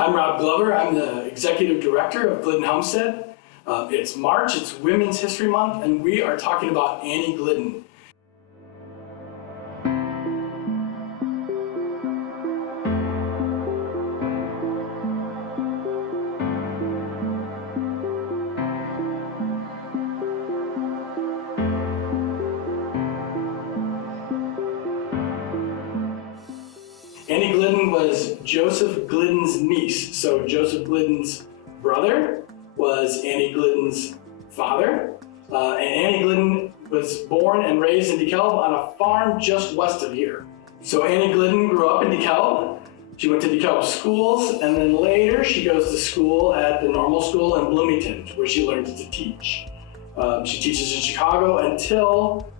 I'm Rob Glover. I'm the Executive Director of Glidden Homestead. It's March, it's Women's History Month, and we are talking about Annie Glidden. Annie Glidden was Joseph Glidden's niece. So Joseph Glidden's brother was Annie Glidden's father. And Annie Glidden was born and raised in DeKalb on a farm just west of here. So Annie Glidden grew up in DeKalb. She went to DeKalb schools, and then later she goes to school at the normal school in Bloomington, where she learned to teach. She teaches in Chicago until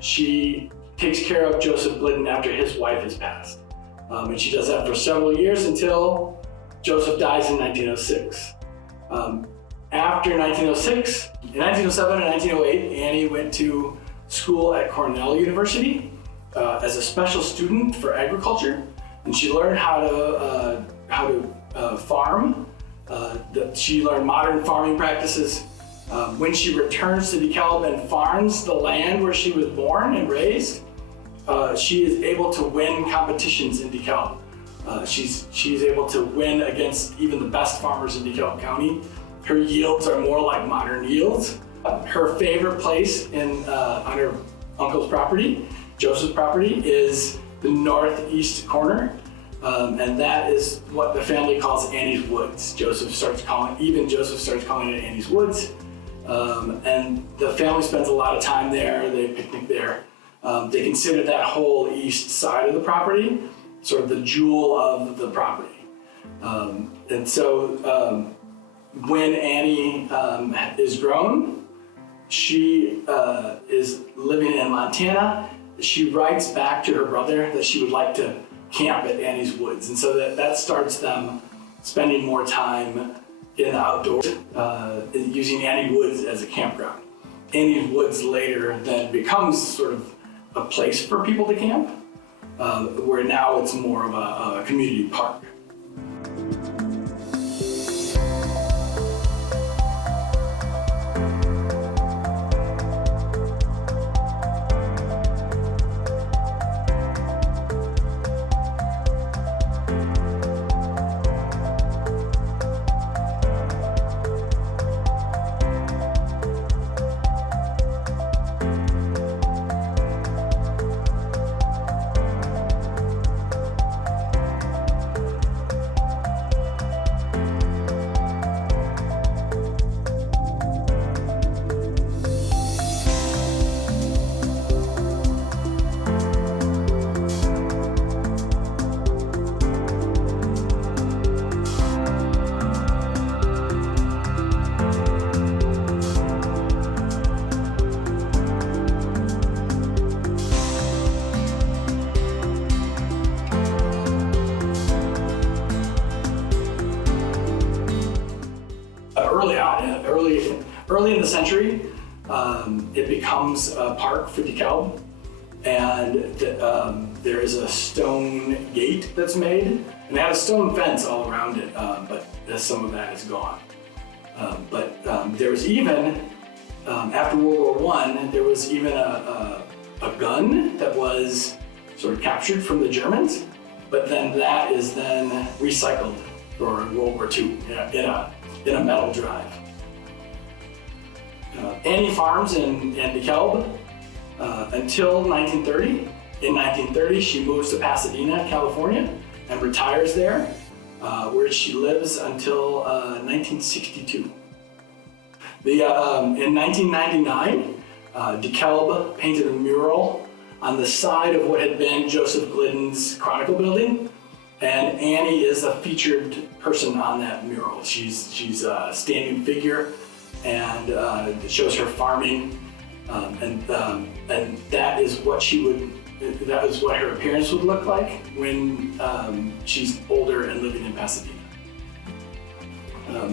she takes care of Joseph Glidden after his wife has passed. And she does that for several years until Joseph dies in 1906. After 1906, in 1907 and 1908, Annie went to school at Cornell University as a special student for agriculture, and she learned how to farm. She learned modern farming practices. When she returns to DeKalb and farms the land where she was born and raised, she is able to win competitions in DeKalb. She's able to win against even the best farmers in DeKalb County. Her yields are more like modern yields. Her favorite place on her uncle's property, Joseph's property, is the northeast corner. And that is what the family calls Annie's Woods. Joseph starts calling it Annie's Woods. And the family spends a lot of time there. They picnic there. They consider that whole east side of the property sort of the jewel of the property. And so when Annie is grown, she is living in Montana. She writes back to her brother that she would like to camp at Annie's Woods. And so that starts them spending more time in the outdoors, using Annie Woods as a campground. Annie Woods later then becomes sort of a place for people to camp, where now it's more of a community park. Early in the century, it becomes a park for DeKalb, and there is a stone gate that's made, and they have a stone fence all around it, but some of that is gone. But there was even, after World War I, there was even a gun that was sort of captured from the Germans, but then that is then recycled for World War II in a metal drive. Annie farms in DeKalb until 1930. In 1930, she moves to Pasadena, California, and retires there, where she lives until 1962. In 1999, DeKalb painted a mural on the side of what had been Joseph Glidden's Chronicle building, and Annie is a featured person on that mural. She's a standing figure, and it shows her farming, and that is what her appearance would look like when she's older and living in Pasadena.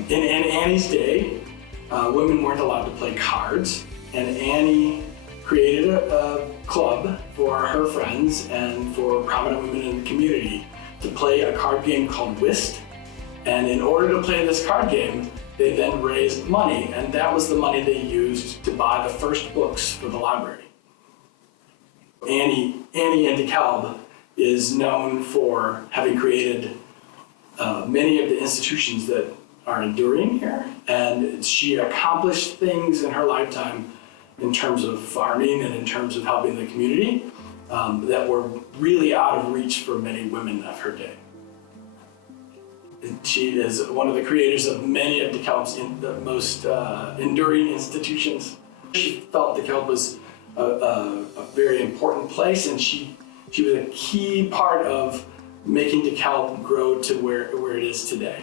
In Annie's day, women weren't allowed to play cards, and Annie created a club for her friends and for prominent women in the community to play a card game called whist. And in order to play this card game, they then raised money, and that was the money they used to buy the first books for the library. Annie in DeKalb is known for having created many of the institutions that are enduring here, and she accomplished things in her lifetime in terms of farming and in terms of helping the community that were really out of reach for many women of her day. She is one of the creators of many of DeKalb's the most enduring institutions. She felt DeKalb was a very important place, and she was a key part of making DeKalb grow to where it is today.